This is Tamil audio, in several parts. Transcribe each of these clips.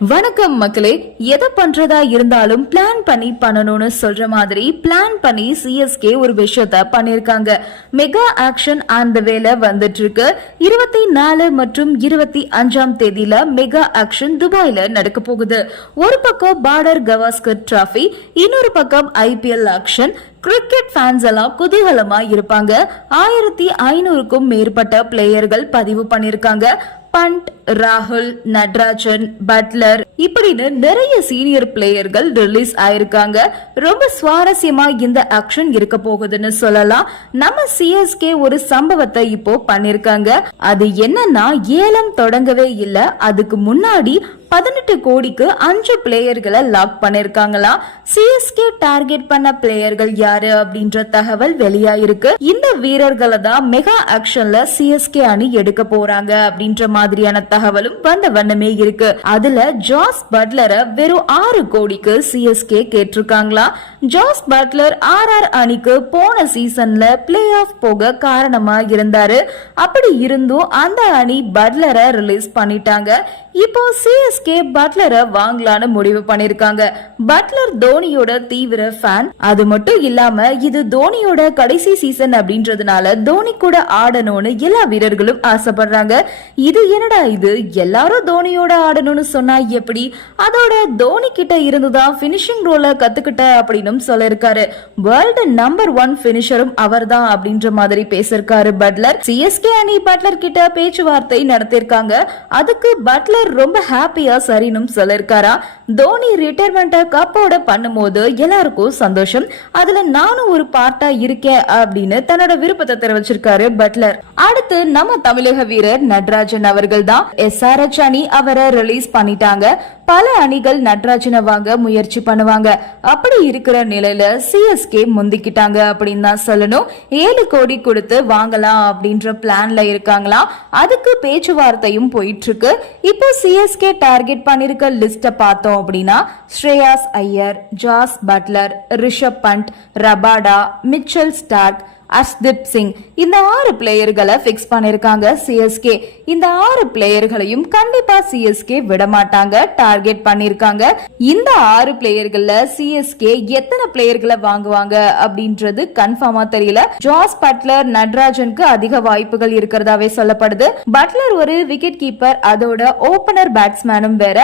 வணக்கம் மக்களே எதை பண்றதா இருந்தாலும் பிளான் பண்ணி பண்ணணும்னு சொல்ற மாதிரி பிளான் பண்ணி சிஎஸ்கே ஒரு விஷயத்த பண்ணிருக்காங்க. மெகா ஆக்ஷன் அந்த வேலை வந்துட்டு இருக்கு இருபத்தி நாலு மற்றும் இருபத்தி அஞ்சாம் தேதியில மெகா ஆக்ஷன் துபாயில நடக்க போகுது. ஒரு பக்கம் பார்டர் கவாஸ்கர் டிராஃபி இன்னொரு பக்கம் ஐபிஎல் ஆக்ஷன் கிரிக்கெட் ஃபேன்ஸ் எல்லாம் குதூகலமா இருப்பாங்க. ஆயிரத்தி ஐநூறுக்கும் மேற்பட்ட பிளேயர்கள் பதிவு பண்ணிருக்காங்க. பண்ட் ராகுல் நட்ராஜன் பட்லர் இப்படின்னு நிறைய சீனியர் பிளேயர்கள் ரிலீஸ் ஆயிருக்காங்க. ரொம்ப சுவாரஸ்யமா இந்த ஆக்ஷன் இருக்க போகுதுன்னு சொல்லலாம். நம்ம சிஎஸ்கே ஒரு சம்பவத்தை இப்போ பண்ணிருக்காங்க. அது என்னன்னா ஏலம் தொடங்கவே இல்ல. அதுக்கு முன்னாடி பதினெட்டு கோடிக்கு அஞ்சு பிளேயர்களை லாக் பண்ணிருக்காங்களா? சிஎஸ்கே டார்கெட் பண்ண பிளேயர்கள் யாரு அப்படின்ற தகவல் வெளியாயிருக்கு. இந்த வீரர்களை தான் மெகா ஆக்ஷன்ல சிஎஸ்கே அணி எடுக்க போறாங்க அப்படின்ற மாதிரியான தகவலும் வந்த வண்ணமே இருக்கு. அதுல ஜாஸ் பட்லரை வெறும் ஆறு கோடிக்கு சிஎஸ்கே கேட்டிருக்காங்களா? ஜாஸ் பட்லர் ஆர் ஆர் அணிக்கு போன சீசன்ல பிளே ஆஃப் போக காரணமா இருந்தாரு. அப்படி இருந்தும் அந்த அணி பட்லரை ரிலீஸ் பண்ணிட்டாங்க. இப்போ சிஎஸ்கே பட்லரை வாங்கலான்னு முடிவு பண்ணிருக்காங்க. பட்லர் தோனியோட தீவிர ஃபேன் அது மட்டும் இல்லாம இது தோனியோட கடைசி சீசன் அப்படின்றதுனால தோனி கூட ஆடணும்னு எல்லா வீரர்களும் ஆசைப்படுறாங்க. இது என்னடா இது? எல்லாரும் தோனியோட ஆடணும்னு சொன்னா எப்படி? அதோட தோனி கிட்ட இருந்துதான் பினிஷிங் ரோல கத்துக்கிட்ட அப்படின்னு சொல்லிருக்காரு. வேர்ல்டு நம்பர் ஒன் பினிஷரும் அவர் தான் அப்படின்ற மாதிரி பேசிருக்காரு பட்லர். சிஎஸ்கே அணி பட்லர் கிட்ட பேச்சுவார்த்தை நடத்திருக்காங்க. அதுக்கு பட்லர் ரொம்ப ஹாப்பி ஹாப்பியா சரினும் சொல்லிருக்காரா தோனி ரிட்டையர்மெண்ட்டை கப்போட பண்ணும்போது எல்லாருக்கும் சந்தோஷம். அதுல நானும் ஒரு பார்ட்டா இருக்கேன் அப்படின்னு தன்னோட விருப்பத்தை தெரிவிச்சிருக்காரு பட்லர் அடுத்து நம்ம தமிழக வீரர் நடராஜன் அவர்கள் தான். எஸ் ஆர் அணி அவரை ரிலீஸ் பண்ணிட்டாங்க. பல அணிகள் நட்ராஜனை வாங்க முயற்சி பண்ணுவாங்க. அப்படி இருக்கிற நிலையில சிஎஸ்கே முந்திக்கிட்டாங்க அப்படின்னு தான் சொல்லணும். ஏழு கோடி கொடுத்து வாங்கலாம் அப்படின்ற பிளான்ல இருக்காங்களாம். அதுக்கு பேச்சுவார்த்தையும் போயிட்டு இருக்கு இப்போ சிஎஸ்கே டார்கெட் பண்ணிருக்க லிஸ்ட பார்த்தோம் அப்படின்னா Shreyas Iyer Jos Buttler Rishabh Pant Rabada Mitchell Starc Arshdeep Singh. இந்த ஆறு பிளேயர்களை பிக்ஸ் பண்ணிருக்காங்க சிஎஸ்கே இந்த ஆறு பிளேயர்களையும் கண்டிப்பா சிஎஸ்கே விட மாட்டாங்க டார்கெட் பண்ணிருக்காங்க. இந்த ஆறு பிளேயர்கள்ல சிஎஸ்கே எத்தனை பிளேயர்களை வாங்குவாங்க அப்படின்றது கன்ஃபார்மா தெரியல. ஜாஸ் பட்லர் நட்ராஜனுக்கு அதிக வாய்ப்புகள் இருக்கிறதாவே சொல்லப்படுது. பட்லர் ஒரு விக்கெட் கீப்பர் அதோட ஓபனர் பேட்ஸ்மேனும் வேற.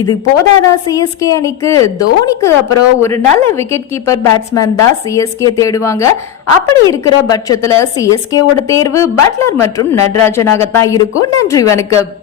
இது போதாதா சிஎஸ்கே அணிக்கு? தோனிக்கு அப்புறம் ஒரு நல்ல விக்கெட் கீப்பர் பேட்ஸ்மேன் தான் சிஎஸ்கே தேடுவாங்க. அப்படி இருக்க இருக்கிற பட்சத்துல சிஎஸ்கேவோட தேர்வு பட்லர் மற்றும் நடராஜனாகத்தான் இருக்கும். நன்றி வணக்கம்.